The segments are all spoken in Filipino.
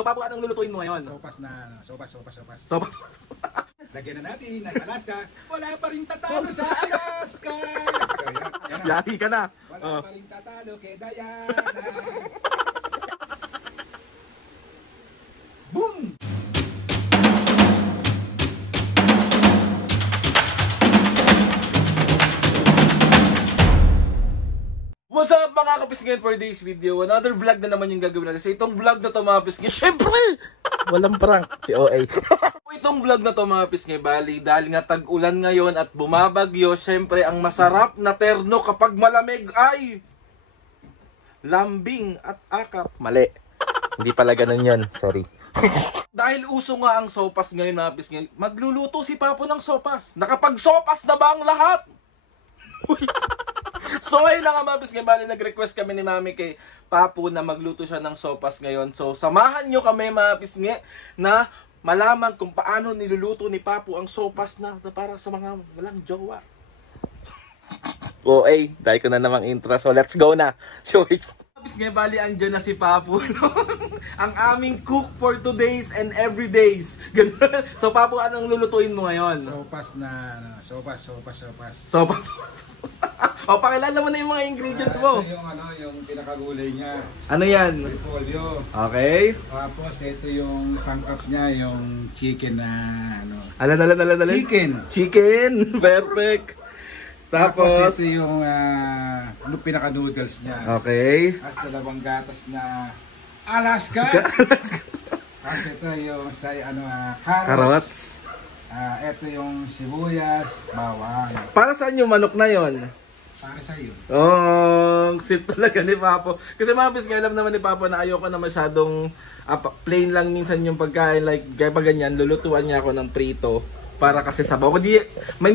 So, Papo, anong lulutuin mo ngayon? Sopas na, sopas. Sopas. Lagyan na natin ng Alaska. Wala pa rin tatalo sa Alaska. Yari ka na. Wala pa rin tatalo kay Diana. Boom! What's up mga kapisngin for this video? Another vlog na naman yung gagawin natin. Sa itong vlog na to mga pisngin, syempre! Walang prank, si OA. Itong vlog na to mga pisngin, bali, dahil nga tag-ulan ngayon at bumabagyo, syempre ang masarap na terno kapag malamig ay lambing at akap. Mali. Hindi pala ganun yun. Sorry. Dahil uso nga ang sopas ngayon mga pisngin, magluluto si Papo ng sopas. Nakapag-sopas na ba ang lahat? So ayun na nga mga pisngin, bali nag-request kami ni Mami kay Papo na magluto siya ng sopas ngayon. So samahan nyo kami mga pisngin na malaman kung paano niluluto ni Papo ang sopas na para sa mga walang jowa. Okay, dahil ko na namang intro, so let's go na. So pisngin, bali andyan na si Papo, no? Ang aming cook for today's and everydays. Ganun. So Papo, anong lulutuin mo ngayon? Sopas na, sopas. Sopas. O, pakilala mo na yung mga ingredients mo. Ito yung pinakagulay niya. Ano yan? Repolyo. Okay. Tapos ito yung sangkap niya, yung chicken na Ala. Chicken. Perfect. Tapos ito yung pinaka-noodles niya. okay. Tapos dalawang gatas na Alaska. Tapos ito yung carrots. Ito yung sibuyas, bawang. Para saan yung manok na yon? Para sa iyo. Oh, sit talaga ni Papo. Kasi mga pisngin, alam naman ni Papo na ayoko na masyadong plain lang minsan yung pagkain. Like, kaya pa ganyan, lulutuan niya ako ng prito. Para kasi sabaw. Hindi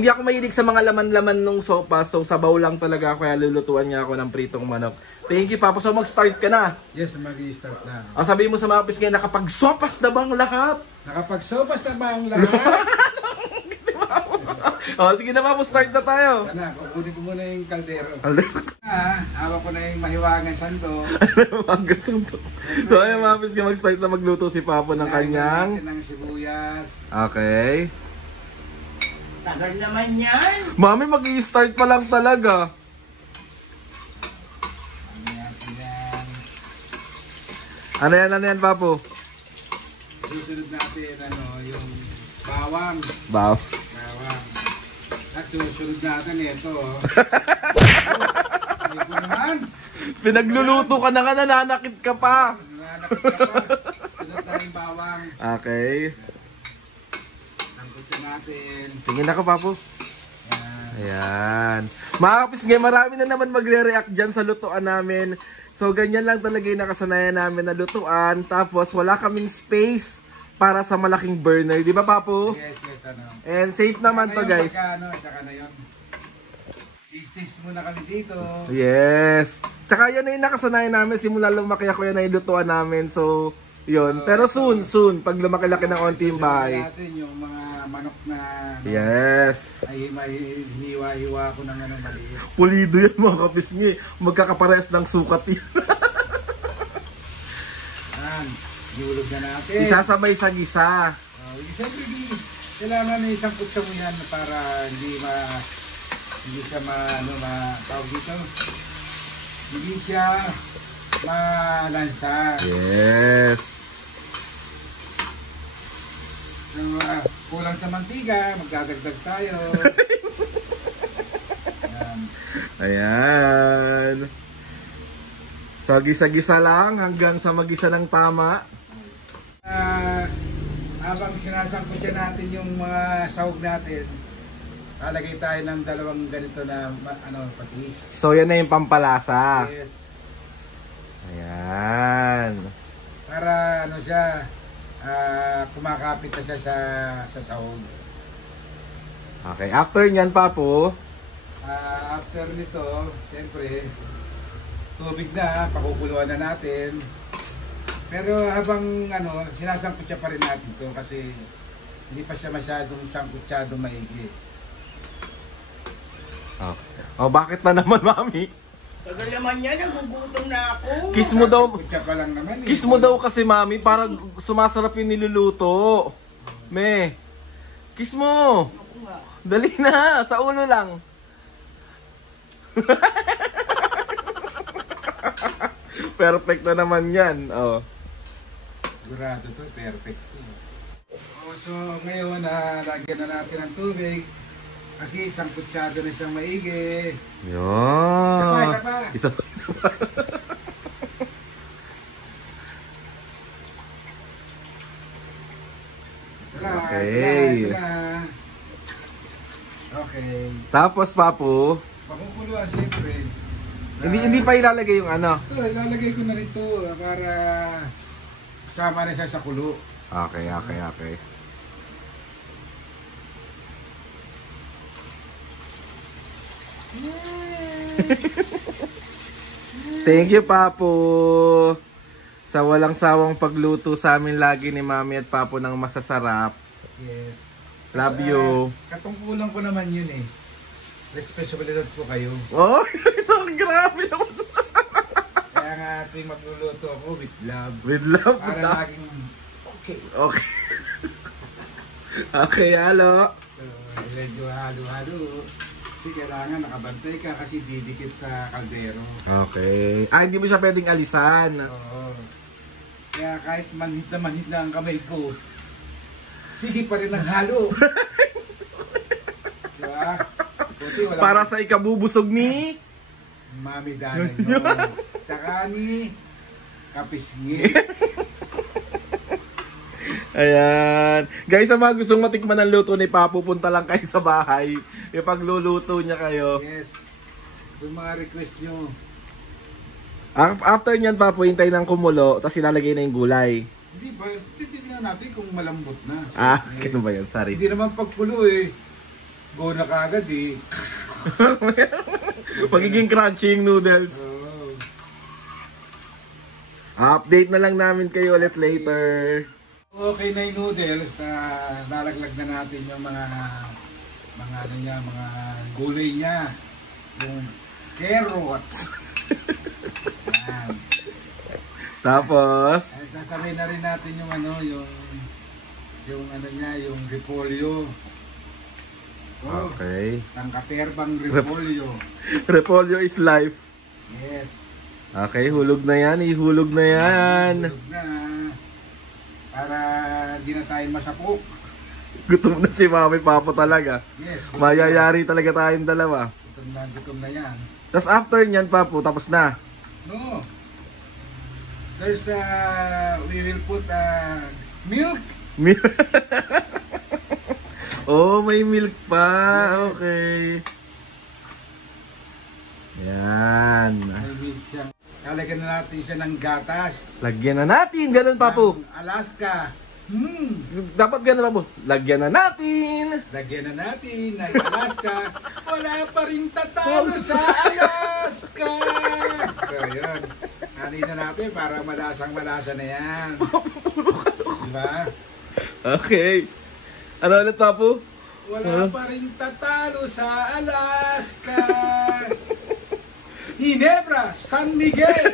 ako mahilig sa mga laman-laman ng sopas. So, sabaw lang talaga ako. Kaya lulutuan niya ako ng pritong manok. Thank you, Papo. So, mag-start ka na. Yes, mag-start na. Sabihin mo sa mga pisngin, nakapag-sopas na bang lahat? Nakapag-sopas na ba ang lahat? Sige na, Papo. Start na tayo. Sana, kukunin ko muna yung kaldero. Hawak ko na yung mahiwagang santo. So, ayun mga pisngin, mag-start na magluto si Papo ng kanyang ng sibuyas. Okay. Tagal naman yan. Mami, mag-i-start pa lang talaga. Ano yan, Papo? Susunod natin, yung bawang. Bawang. At susunod natin ito. Ito naman. Pinagluluto ka na nga, nananakit ka pa. Sunod natin bawang. Okay. Tangkutsa natin. Tingin ako, Papo. Ayan. Mga kapisngin, marami na naman magre-react dyan sa lutuan namin. So, ganyan lang talaga yung nakasanayan namin na lutuan. Tapos, wala kaming space para sa malaking burner. Di ba, Papo? Yes, And safe naman to, guys. Tsaka na yun. Taste muna kami dito. Yes. Tsaka yan na yung nakasanayan namin. Simula lumaki ako, yan na yung lutuan namin. So, yun. Pero soon. Pag lumaki-laki ng onti yung bahay. Natin yung mga manok na yes. Ay may hiwa-hiwa ko ng maliit. Pulido yan mga kapisngi. Magkakapares ng sukat yan. Iulog na natin. Isasabay sa gisa. Siyempre, kailangan na isang kutsa mo yan para hindi siya tawag dito. Hindi siya malansa. Yes. So, kulang sa mantiga, magdadagdag tayo. Ayan. So, gisa-gisa lang hanggang sa magisa ng tama. Habang sinasangkot natin yung mga sahog natin, lalagay tayo ng dalawang ganito na patis. So, yan na yung pampalasa. Yes. Ayan. Para siya, kumakapit na siya sa sahog. Okay, after nyan, Papo. After nito, siyempre, tubig na, pakukuluan na natin. Pero habang sinasangkot siya pa rin natin to kasi hindi pa siya masyadong sangkutsyadong maigi. Okay. Bakit na naman, Mami? Tagal naman yan, nagugutom na ako. Kiss mo daw. Kutsa pa lang naman eh. Kiss mo daw kasi mami, parang sumasarap yung niluluto. Me, kiss mo. Ako nga. Dali na, sa ulo lang. Perfect na naman yan. Oh. Sigurado to, perfect to. So ngayon, lagyan na natin ng tubig. Kasi isang kutsado na siyang maigi. Yan. Isa pa. Isa pa. Okay. Ito na. Okay. Tapos, Papu, Pakukuluan siyempre. hindi pa ilalagay yung ano. Ito, ilalagay ko na rito para kasama na siya sa kulo. Okay. Thank you, Papu, sa walang sawang pagluto sa amin lagi ni Mami at Papu ng masasarap. Yes. Love you. Katungkulan ko naman yun eh. Responsibilidad ko kayo. Oh, grabe naman. Kaya nga tuwing magluluto ako with love. With love. Para laging okay. Okay. Okay, halo. So, medyo halo-halo. Kasi kailangan nakabantay ka kasi didikit sa kaldero. Okay. Hindi mo siya pwedeng alisan. Oo. Kaya kahit manhit na ang kamay ko, sige pa rin ang halo. Diba? Buti wala Para sa ikabubusog ni... Mami Danay no. Tsaka ni Kapisngi. Ayan. Guys, sa mga gustong matikman ng luto ni Papu, punta lang kayo sa bahay. Ipagluluto niya kayo. Yes. Yung mga request nyo. After nyan, Papu, hintay ng kumulo, tapos ilalagay na yung gulay. Hindi ba? Titignan natin kung malambot na. Ano ba yan? Sorry. Hindi naman pagkulo eh. Go na kagad eh. Magiging crunchy yung noodles. Oh. Update na lang namin kayo ulit later. Okay na yung noodles. Nalaglag na natin yung mga ano niya, mga gulay niya. Yung carrots. Yan. Tapos, Ay, sasabay na rin natin yung ano, yung ano niya, yung repolyo. Oh, okay. Sangkaterbang repolyo. Repolyo is life. Yes. Okay, hulog na yan. Ihulog na yan. Tulog na. Para di na tayo masapok. Gutom na si Mami Papo talaga. Yes. Mayayari talaga tayong dalawa. Gutom na yan. Tapos after nyan, Papo, tapos na. No. There's we will put milk. Oh, may milk pa. Okay. Yan. May milk siya. Lalagyan na natin siya ng gatas. Lagyan na natin. Ganun, Papo. Ng Alaska. Dapat ganun, Papo. Lagyan na natin. Lagyan na natin ng Alaska. Wala pa rin tatalo sa Alaska. So, yun. Hanin na natin para malasang-malasa na yan. Diba? Okay. Ano ulit, Papo? Wala pa rin tatalo sa Alaska. Ginebra, San Miguel.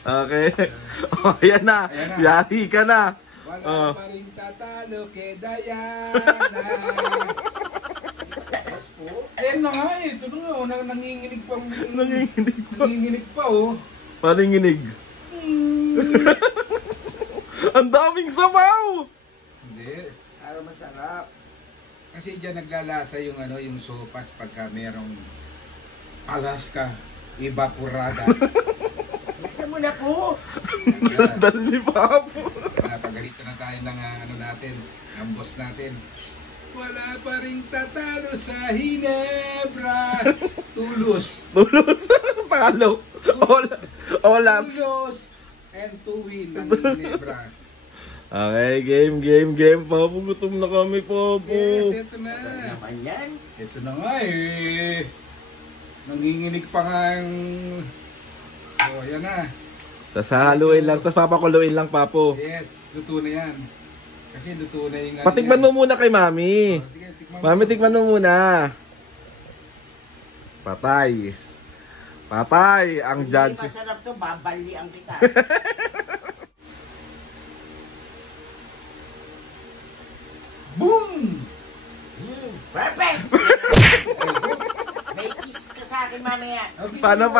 Okay. Oh, ayan na. Ayan na. Yari ka na. Wala pa rin tatalo kay Diana. Ayan na nga eh. Ito na nga. Oh, nanginginig pa. Nanginginig pa oh. Paninginig. Ang daming sabaw. Hindi. Para masarap. Kasi dyan naglalasa yung ano, yung sopas pagka merong Alaska evaporada. Isa mo na po. Dali ni Papo. Napagalitan na tayo ng ano natin, ng boss natin. Wala pa rin tatalo sa Ginebra. Tulos. Tulos. Talo. Olaps. Tulos and to win ng Ginebra. Okay, game. Papo, gutom na kami, Papo. Yes, ito na. Naman yan. Ito na nga eh. Nanginginig pa nga yung... Oh, yan na. Tapos haluin lang. Tapos papakuluin lang, Papo. Yes, luto na yan. Kasi luto na yung... Patikman mo muna kay Mami. Sige, tikman mo. Mami, tikman mo muna. Patay. Patay ang Hindi judge. masarap to, babalian kita. Boom! Perfect! May kiss ka sa akin mamaya. Okay, Paano?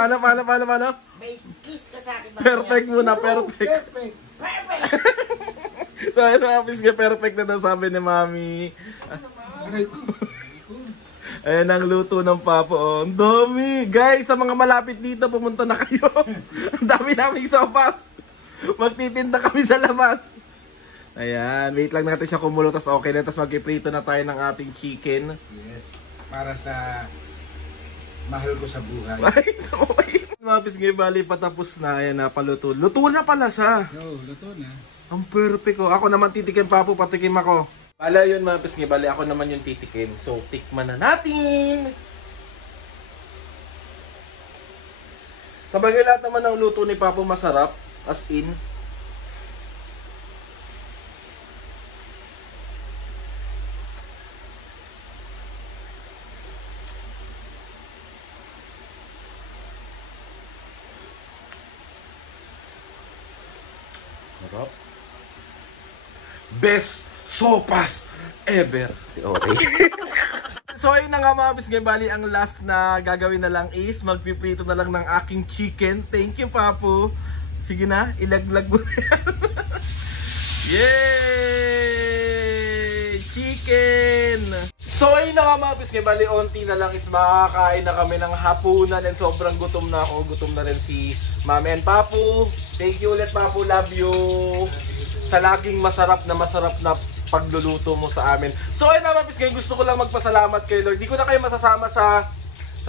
May kiss ka sa akin mamaya. Perfect muna, perfect. Perfect. Perfect! So, ano, Apis nga, perfect na daw sabi ni Mami. Aray ko. Ayan ang luto ng Papa. Oh, ang dami. Guys, sa mga malapit dito, pumunta na kayo. Ang dami naming sopas. Magtitinda kami sa labas. Ayan, wait lang natin siya kumulo, tas okay na. Tas mag-iprito na tayo ng ating chicken. Yes. Para sa mahal ko sa buhay. Ay, okay. Mga pisngay, bali patapos na. Ayan na, paluto. Luto na pala siya. Yo, luto na. Ang perfect ko. Ako naman titikim, Papo, patikim ako. Bala yun mga pisngay, bali ako naman yung titikim. So, tikman na natin. Sa bagay lahat naman ng luto ni Papo masarap. As in. Sarap. Best sopas ever. Si Ore. So ayun na nga mga bisgay, bali ang last na gagawin na lang is magpiprito na lang ng aking chicken. Thank you, Papo. Sige na, ilaglag mo na yan. Yay! Chicken! So ayun na nga mga bisgay, bali onti na lang is makakain na kami ng hapunan and sobrang gutom na ako. Gutom na rin si Mami and Papo. Thank you ulit, Papo. Love you. Sa laging masarap na pagluluto mo sa amin. So ayun naman, Pisgay, gusto ko lang magpasalamat kay Lord. Di ko na kayo masasama sa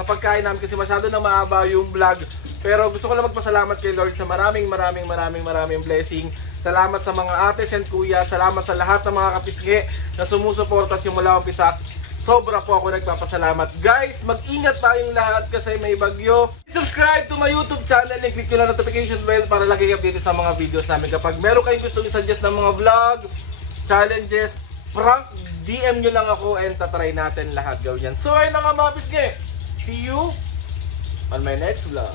pagkain namin kasi masyado na mahaba yung vlog. Pero gusto ko lang magpasalamat kay Lord sa maraming blessing. Salamat sa mga ates and kuya. Salamat sa lahat ng mga kapisngi na sumusuporta simula umpisa. Sobra po ako nagpapasalamat. Guys, mag-ingat tayong lahat kasi may bagyo. Subscribe to my YouTube channel and click nyo na notification bell para lagi kayo updated sa mga videos namin. Kapag meron kayong gusto i-suggest ng mga vlog, challenges, prank, DM nyo lang ako and tatry natin lahat gawin yan. So ayun na nga mga pisngi. See you on my next vlog.